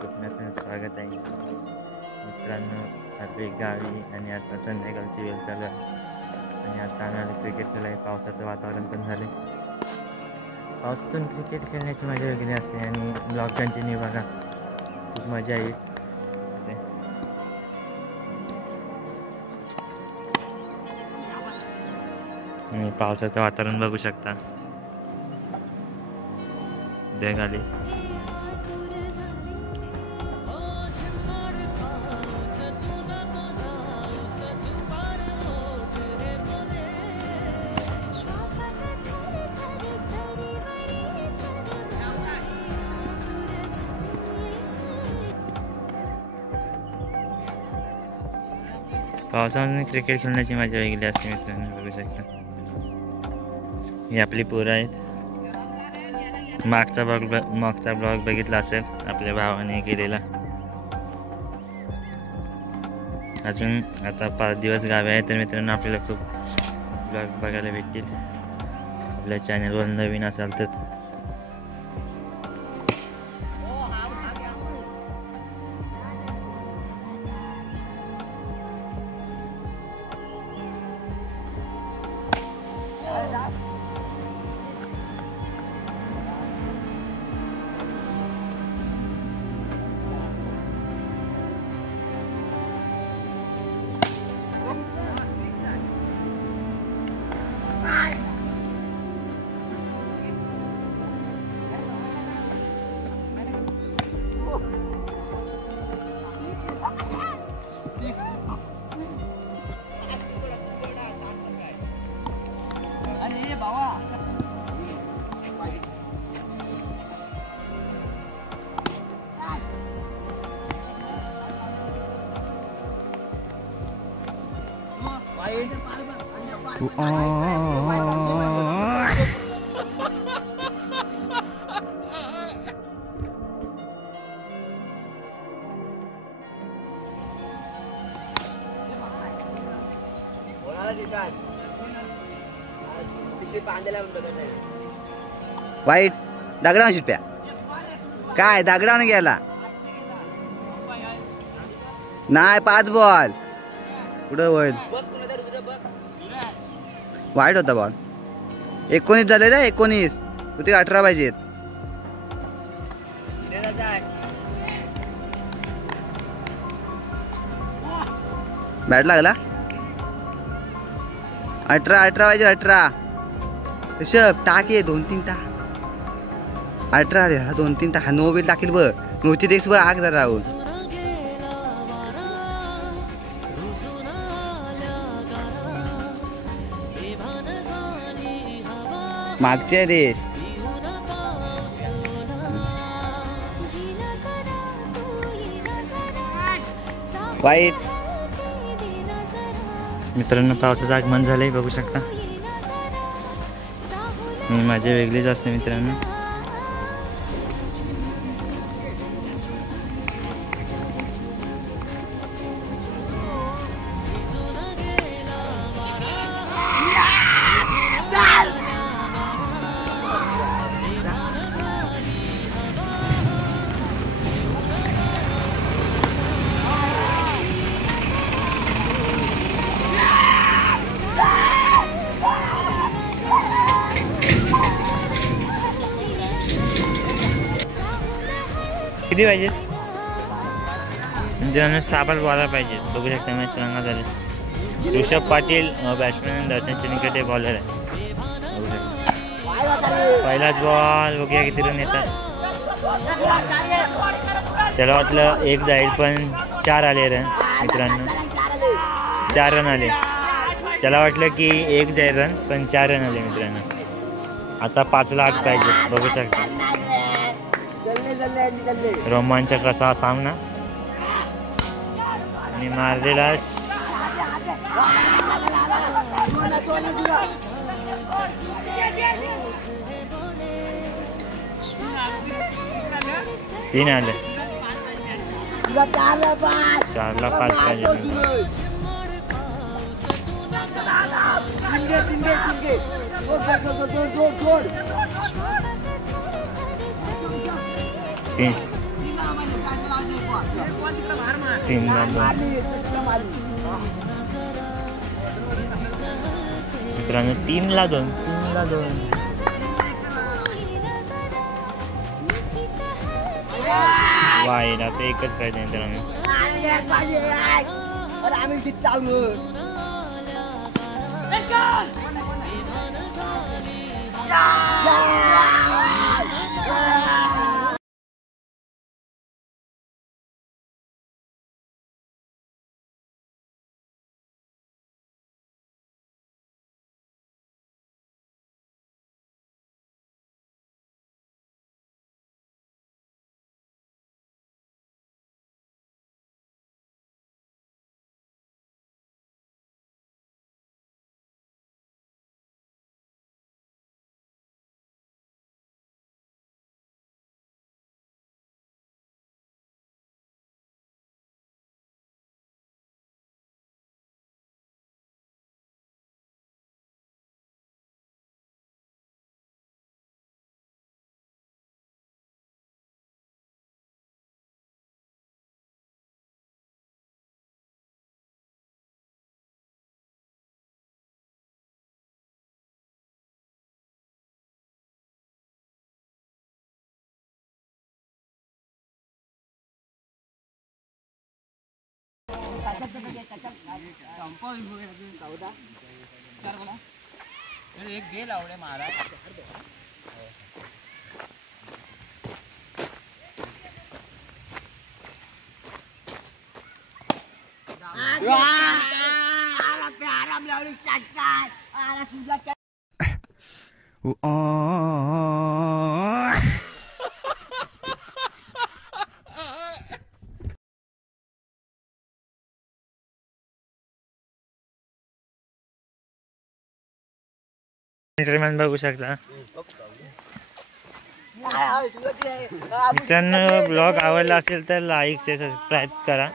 कोकणातून स्वागत आहे मित्रांनो. आपली गावी आणि आता संध्याकाळची वेळ चालू आहे आणि आता आम्हाला क्रिकेट खेळायला पावसाचं वातावरण पण झाले. पावसातून क्रिकेट खेळण्याची मजा वेगळी असते आणि ब्लॉग कंटिन्यू बघा, खूप मजा येईल. आणि पावसाचं वातावरण बघू शकता, ढग आले. पावसामध्ये क्रिकेट खेळण्याची मजा वेगळी असते मित्रांनो, बघू शकता. ही आपली पोरं आहेत. मागचा ब्लॉग बघितला असेल आपल्या भावाने केलेला. अजून आता 5 दिवस गावी आहे तर मित्रांनो आपल्याला खूप ब्लॉग बघायला भेटतील. आपल्या चॅनलवर नवीन असाल तर वाईट दगडावर शिट्ट्या काय दगडावर गेला नाही. 5 बॉल कुठं होईल, वाईट होता बॉल. 19 झाले ना, 19 होते. 18 पाहिजेत. बॅट लागला. 18 पाहिजे. 18 ऋषभ टाक, 2-3 टाक. 18 रे, हा 2-3 टाक. हा 9 बिल टाकेल बघ. 9ची देख बघ आग जरा राहून. मागचे देश वाईट. मित्रांनो पावसाचं आगमन झालंय, बघू शकता. मजा वेगळीच असते मित्रांनो. किती पाहिजेत मित्रांनो? 6 बॉल बॉलर पाहिजेत. बघू शकता मॅच रंगा झाले. ऋषभ पाटील बॅट्समॅन, दर्शन चिनीकटे बॉलर आहे. बघू शकता पहिलाच बॉल. बघूया किती रन येतात. त्याला वाटलं 1 जाईल पण 4 आले रन मित्रांनो. 4 रन आले. त्याला वाटलं की 1 जाईल रन पण 4 रन आले मित्रांनो. आता 5ला 8 पाहिजे. बघू शकता रोमांचक असा सामना. आणि मारलेला 3 आले. 4ला 5 पाहिजे. 3ला 2 मित्रांनो 3ला 2 वाईट आता एकच पाहिजे मित्रांनो एक गेल आवडे मारा इंटरमॅन बघू शकता मित्रांनो ब्लॉग आवडला असेल तर लाईक सबस्क्राईब करा.